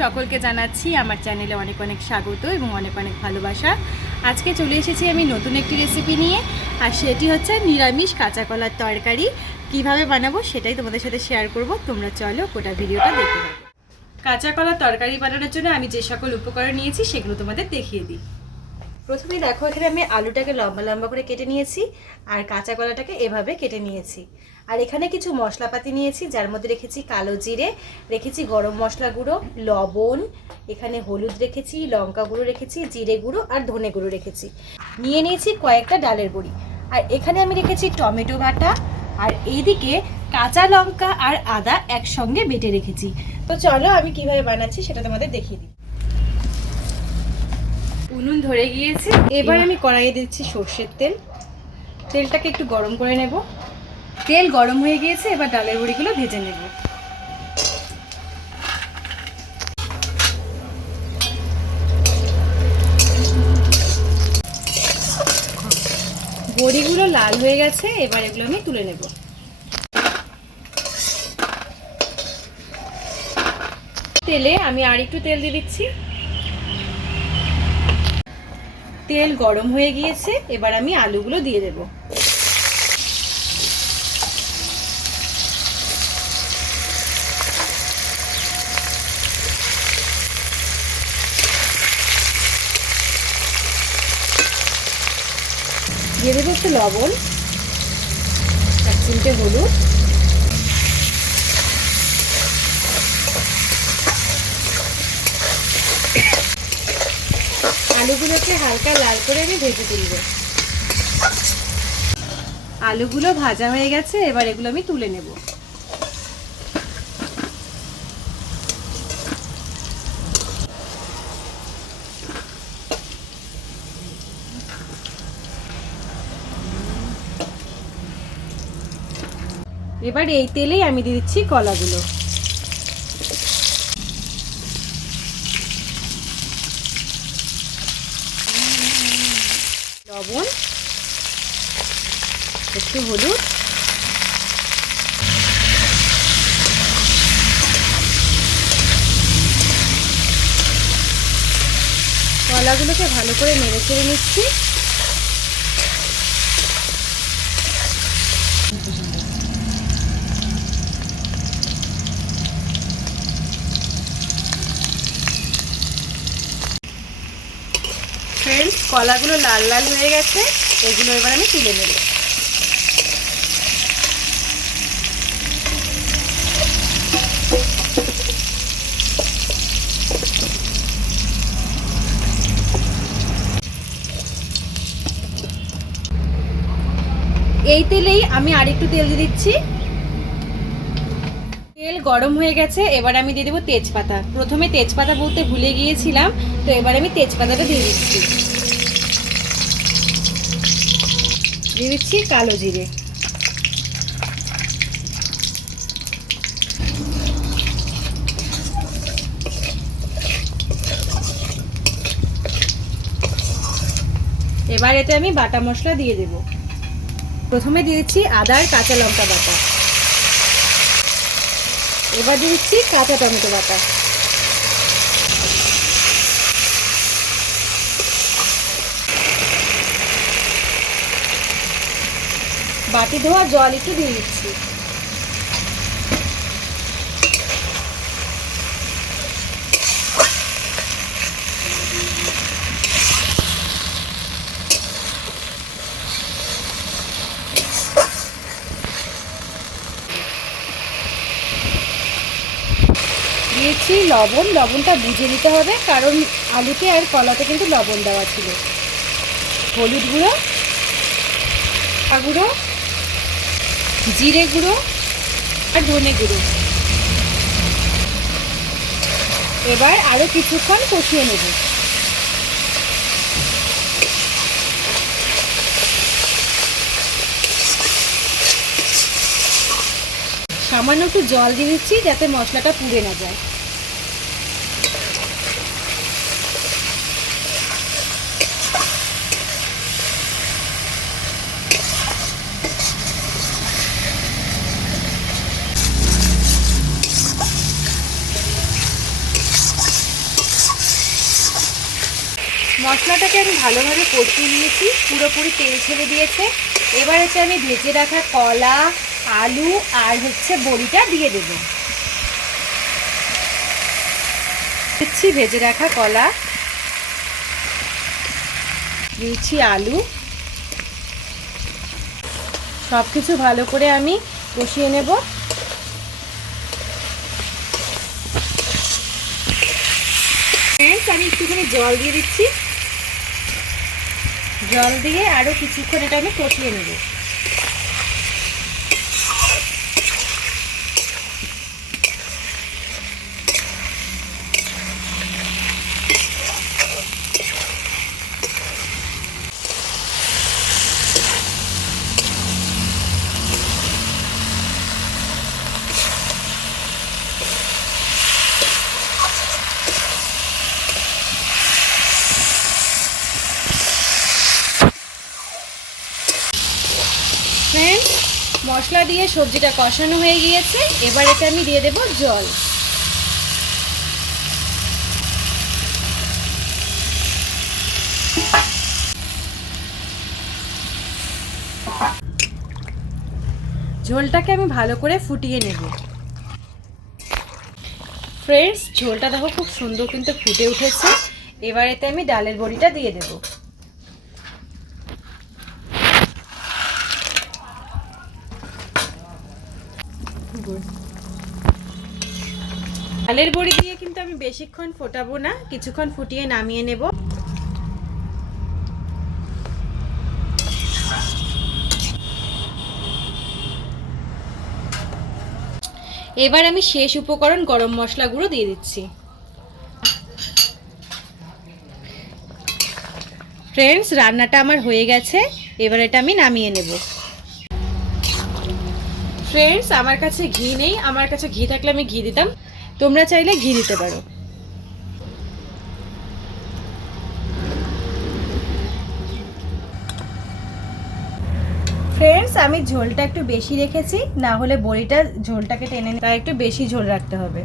সকলকে জানাচ্ছি আমার চ্যানেলে অনেক অনেক স্বাগত এবং অনেক অনেক ভালোবাসা। আজকে চলে এসেছি আমি নতুন একটি রেসিপি নিয়ে, আর সেটি হচ্ছে নিরামিষ কাঁচা কলার তরকারি। কিভাবে বানাবো সেটাই তোমাদের সাথে শেয়ার করব। তোমরা চলো গোটা ভিডিওটা দেখতে থাকো। কাঁচা কলার তরকারি বানানোর জন্য আমি যে সকল উপকরণ নিয়েছি সেগুলো তোমাদের দেখিয়ে দিই। প্রথমেই দেখো, এখানে আমি আলুটাকে লম্বা লম্বা করে কেটে নিয়েছি আর কাঁচা কলাটাকে এভাবে কেটে নিয়েছি। আর এখানে কিছু মশলাপাতি নিয়েছি, যার মধ্যে রেখেছি কালো জিরে, রেখেছি গরম মশলা গুঁড়ো, লবণ, এখানে হলুদ রেখেছি, লঙ্কা গুঁড়ো রেখেছি, জিরে গুঁড়ো আর ধনে গুঁড়ো রেখেছি। নিয়ে নিয়েছি কয়েকটা ডালের বড়ি। আর এখানে আমি রেখেছি টমেটো বাটা, আর এইদিকে কাঁচা লঙ্কা আর আদা একসঙ্গে বেটে রেখেছি। তো চলো আমি কিভাবে বানাচ্ছি সেটা তোমাদের দেখিয়ে দিই। উনুন ধরে গিয়েছে, এবার আমি কড়াইয়ে দিচ্ছি সর্ষের তেল। তেলটাকে একটু গরম করে নেব। তেল গরম হয়ে গিয়েছে, এবার ডালের বড়িগুলো ভেজে নেব। বড়িগুলো লাল হয়ে গেছে, এবার এগুলো আমি তুলে নেব। তেলে আমি আর একটু তেল দিয়ে দিচ্ছি। তেল গরম হয়ে গিয়েছে, এবার আমি আলুগুলো দিয়ে দেব। দিয়ে দেবো একটু লবণ, এক চিমটে হলুদ, আলুগুলোকে হালকা লাল করে আমি ভেজে তুলব। আলুগুলো ভাজা হয়ে গেছে, এবার এগুলো আমি তুলে নেব। এবার এই তেলেই আমি দিয়ে দিচ্ছি কলাগুলো। লবণ, একটু হলুদ, কলাগুলোকে ভালো করে নেড়ে চেড়ে নিচ্ছি। ফ্রেন্ডস, কলাগুলো লাল লাল হয়ে গেছে, এগুলো এবার আমি তুলে নেব। এই তেলেই আমি আরেকটু তেল দিয়ে দিচ্ছি। তেল গরম হয়ে গেছে, এবার আমি দিয়ে দেবো তেজপাতা। প্রথমে তেজপাতা বলতে ভুলে গিয়েছিলাম, তো এবার আমি তেজপাতাটা দিয়ে দিচ্ছি। দিয়ে দিচ্ছি কালো জিরে, এবার এতে আমি বাটা মশলা দিয়ে দেব। প্রথমে দিয়ে দিচ্ছি আদা আর কাঁচা লঙ্কা বাটা, এবার দিয়ে দিচ্ছি কাঁচা টমেটো বাটা, বাটি ধোয়া জল একটু দিয়ে দিচ্ছি। দিয়েছি লবণ, লবণটা বুঝে নিতে হবে কারণ আলুতে আর কলাতে কিন্তু লবণ দেওয়া ছিল। হলুদ গুঁড়ো, গুঁড়ো, জিরে গুঁড়ো আর ধনে গুঁড়ো। এবার আরো কিছুক্ষণ কষিয়ে নেব। সামান্য একটু জল দিয়ে দিচ্ছি যাতে মশলাটা পুড়ে না যায়। মশলাটাকে আমি ভালোভাবে কষিয়ে নিয়েছি, পুরোপুরি তেল ছেড়ে দিয়েছে। এবার হচ্ছে আমি ভেজে রাখা কলা, আলু আর হচ্ছে বড়িটা দিয়ে দেব। দিচ্ছি ভেজে রাখা কলা, দিচ্ছি আলু, সব কিছু ভালো করে আমি কষিয়ে নেব। আমি একটুখানি জল দিয়ে দিচ্ছি, জল দিয়ে আরও কিছুক্ষণ এটা আমি কষিয়ে নেব। ফ্রেন্ডস, মশলা দিয়ে সবজিটা কষানো হয়ে গিয়েছে। এবার এটা আমি দিয়ে দেব জল। ঝোলটাকে আমি ভালো করে ফুটিয়ে নেব। ফ্রেন্ডস, ঝোলটা দেখো খুব সুন্দর কিন্তু ফুটে উঠেছে। এবার এতে আমি ডালের বড়িটা দিয়ে দেব। ডালের বড়ি দিয়ে কিন্তু আমি বেশিক্ষণ ফোটাবো না, কিছুক্ষণ ফুটিয়ে নামিয়ে নেব। এবার আমি শেষ উপকরণ গরম মশলা গুঁড়ো দিয়ে দিচ্ছি। ফ্রেন্ডস, রান্নাটা আমার হয়ে গেছে। এবার এটা আমি নামিয়ে নেব। ফ্রেন্ডস, আমার কাছে ঘি নেই, আমার কাছে ঘি থাকলে আমি ঘি দিতাম, তোমরা চাইলে ঘি দিতে পারো। ফ্রেন্ডস, আমি ঝোলটা একটু বেশি রেখেছি, না হলে বড়িটা ঝোলটাকে টেনে নেয়, তাই একটু বেশি ঝোল রাখতে হবে।